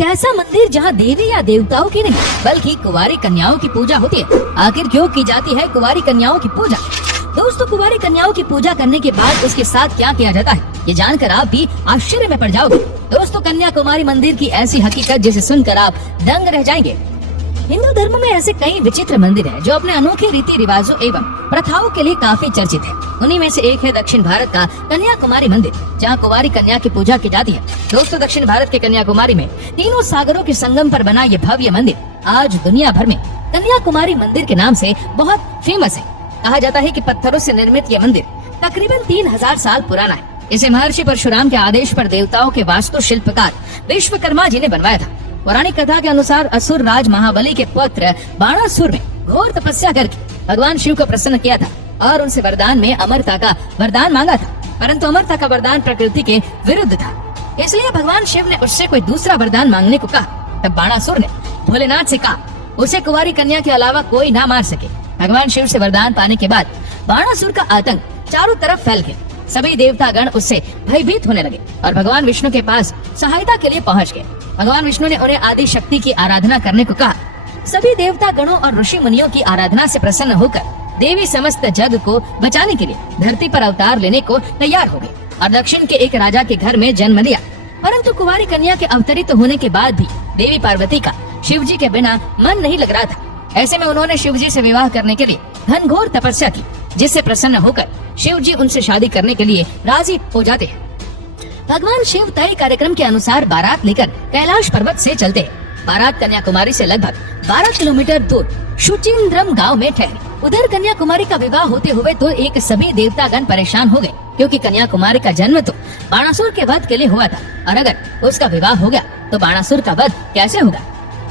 एक ऐसा मंदिर जहां देवी या देवताओं की नहीं बल्कि कुंवारी कन्याओं की पूजा होती है। आखिर क्यों की जाती है कुंवारी कन्याओं की पूजा? दोस्तों, कुंवारी कन्याओं की पूजा करने के बाद उसके साथ क्या किया जाता है, ये जानकर आप भी आश्चर्य में पड़ जाओगे। दोस्तों, कन्याकुमारी मंदिर की ऐसी हकीकत जिसे सुनकर आप दंग रह जाएंगे। हिंदू धर्म में ऐसे कई विचित्र मंदिर हैं जो अपने अनोखे रीति रिवाजों एवं प्रथाओं के लिए काफी चर्चित है। उन्हीं में से एक है दक्षिण भारत का कन्याकुमारी मंदिर, जहां कुंवारी कन्या की पूजा की जाती है। दोस्तों, दक्षिण भारत के कन्याकुमारी में तीनों सागरों के संगम पर बना ये भव्य मंदिर आज दुनिया भर में कन्याकुमारी मंदिर के नाम से बहुत फेमस है। कहा जाता है कि पत्थरों से निर्मित यह मंदिर तकरीबन 3000 साल पुराना है। इसे महर्षि परशुराम के आदेश पर देवताओं के वास्तु शिल्पकार विश्वकर्मा जी ने बनवाया था। पौराणिक कथा के अनुसार असुर राज महाबली के पुत्र बाणासुर ने घोर तपस्या करके भगवान शिव को प्रसन्न किया था और उनसे वरदान में अमरता का वरदान मांगा था, परंतु अमरता का वरदान प्रकृति के विरुद्ध था। इसलिए भगवान शिव ने उससे कोई दूसरा वरदान मांगने को कहा। तब बाणासुर ने भोलेनाथ से कहा उसे कुंवारी कन्या के अलावा कोई ना मार सके। भगवान शिव से वरदान पाने के बाद बाणासुर का आतंक चारों तरफ फैल गया। सभी देवतागण उससे भयभीत होने लगे और भगवान विष्णु के पास सहायता के लिए पहुंच गए। भगवान विष्णु ने उन्हें आदि शक्ति की आराधना करने को कहा। सभी देवता गणों और ऋषि मुनियों की आराधना से प्रसन्न होकर देवी समस्त जग को बचाने के लिए धरती पर अवतार लेने को तैयार हो गई और दक्षिण के एक राजा के घर में जन्म लिया। परंतु कुंवारी कन्या के अवतरित होने के बाद भी देवी पार्वती का शिव जी के बिना मन नहीं लग रहा था। ऐसे में उन्होंने शिव जी से विवाह करने के लिए घनघोर तपस्या की, जिससे प्रसन्न होकर शिव जी उनसे शादी करने के लिए राजी हो जाते हैं। भगवान शिव तय कार्यक्रम के अनुसार बारात लेकर कैलाश पर्वत से चलते हैं। बारात कन्याकुमारी से लगभग 12 किलोमीटर दूर शुचिंद्रम गांव में ठहरी। उधर कन्याकुमारी का विवाह होते हुए तो एक सभी देवतागण परेशान हो गए, क्योंकि कन्याकुमारी का जन्म तो बाणासुर के वध के लिए हुआ था और अगर उसका विवाह हो गया तो बाणासुर का वध कैसे होगा।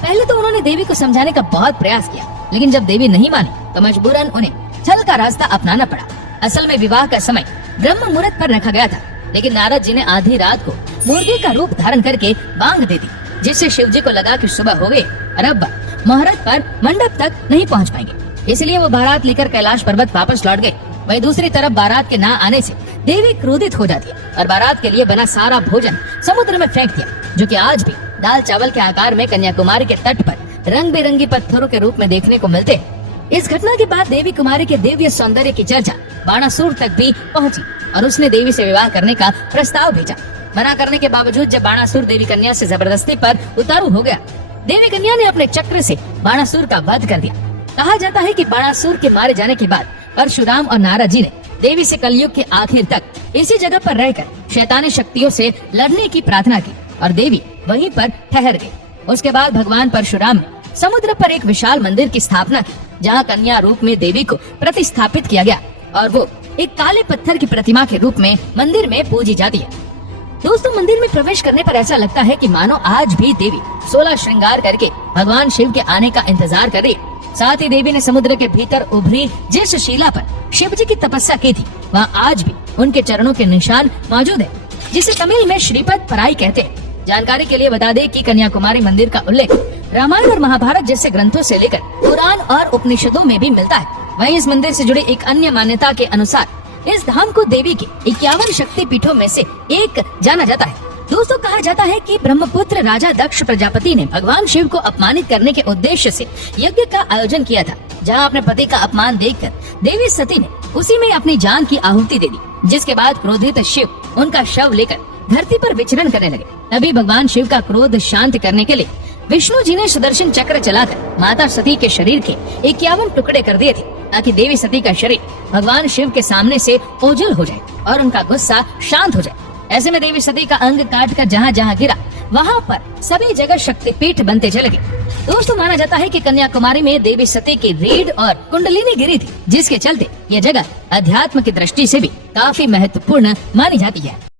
पहले तो उन्होंने देवी को समझाने का बहुत प्रयास किया, लेकिन जब देवी नहीं मानी तो मजबूरन उन्हें छल का रास्ता अपनाना पड़ा। असल में विवाह का समय ब्रह्म मुहूर्त पर रखा गया था, लेकिन नारद जी ने आधी रात को मुर्गे का रूप धारण करके बांग दे दी, जिससे शिव जी को लगा कि सुबह हो गई और अब मुहूर्त पर मंडप तक नहीं पहुंच पाएंगे। इसलिए वो बारात लेकर कैलाश पर्वत वापस लौट गए। वहीं दूसरी तरफ बारात के ना आने से देवी क्रोधित हो जाती है और बारात के लिए बना सारा भोजन समुद्र में फेंक दिया, जो कि आज भी दाल चावल के आकार में कन्याकुमारी के तट पर रंग बिरंगी पत्थरों के रूप में देखने को मिलते हैं। इस घटना के बाद देवी कुमारी के दिव्य सौंदर्य की चर्चा बाणासुर तक भी पहुंची और उसने देवी से विवाह करने का प्रस्ताव भेजा। मना करने के बावजूद जब बाणासुर देवी कन्या से जबरदस्ती पर उतारू हो गया, देवी कन्या ने अपने चक्र से बाणासुर का वध कर दिया। कहा जाता है कि बाणासुर के मारे जाने के बाद परशुराम और नारद जी ने देवी से कलयुग के आखिर तक इसी जगह पर रहकर शैतानी शक्तियों से लड़ने की प्रार्थना की और देवी वहीं पर ठहर गई। उसके बाद भगवान परशुराम ने समुद्र पर एक विशाल मंदिर की स्थापना की, जहाँ कन्या रूप में देवी को प्रतिस्थापित किया गया और वो एक काले पत्थर की प्रतिमा के रूप में मंदिर में पूजी जाती है। दोस्तों, मंदिर में प्रवेश करने पर ऐसा लगता है कि मानो आज भी देवी 16 श्रृंगार करके भगवान शिव के आने का इंतजार कर रही है। साथ ही देवी ने समुद्र के भीतर उभरी जिस शिला पर शिव जी की तपस्या की थी, वहाँ आज भी उनके चरणों के निशान मौजूद है, जिसे तमिल में श्रीपद पराई कहते हैं। जानकारी के लिए बता दें कि कन्याकुमारी मंदिर का उल्लेख रामायण और महाभारत जैसे ग्रंथों से लेकर पुराण और उपनिषदों में भी मिलता है। वहीं इस मंदिर से जुड़ी एक अन्य मान्यता के अनुसार इस धाम को देवी के 51 शक्ति पीठों में से एक जाना जाता है। दोस्तों, कहा जाता है कि ब्रह्मपुत्र राजा दक्ष प्रजापति ने भगवान शिव को अपमानित करने के उद्देश्य से यज्ञ का आयोजन किया था, जहां अपने पति का अपमान देखकर देवी सती ने उसी में अपनी जान की आहुति दे दी, जिसके बाद क्रोधित शिव उनका शव लेकर धरती पर विचरण करने लगे। तभी भगवान शिव का क्रोध शांत करने के लिए विष्णु जी ने सुदर्शन चक्र चलाकर माता सती के शरीर के 51 टुकड़े कर दिए थे, ताकि देवी सती का शरीर भगवान शिव के सामने से ओझल हो जाए और उनका गुस्सा शांत हो जाए। ऐसे में देवी सती का अंग काट कर जहाँ जहाँ गिरा वहाँ पर सभी जगह शक्तिपीठ बनते चले गए। दोस्तों, माना जाता है कि कन्याकुमारी में देवी सती की रीढ़ और कुंडलिनी गिरी थी, जिसके चलते यह जगह अध्यात्म की दृष्टि से भी काफी महत्वपूर्ण मानी जाती है।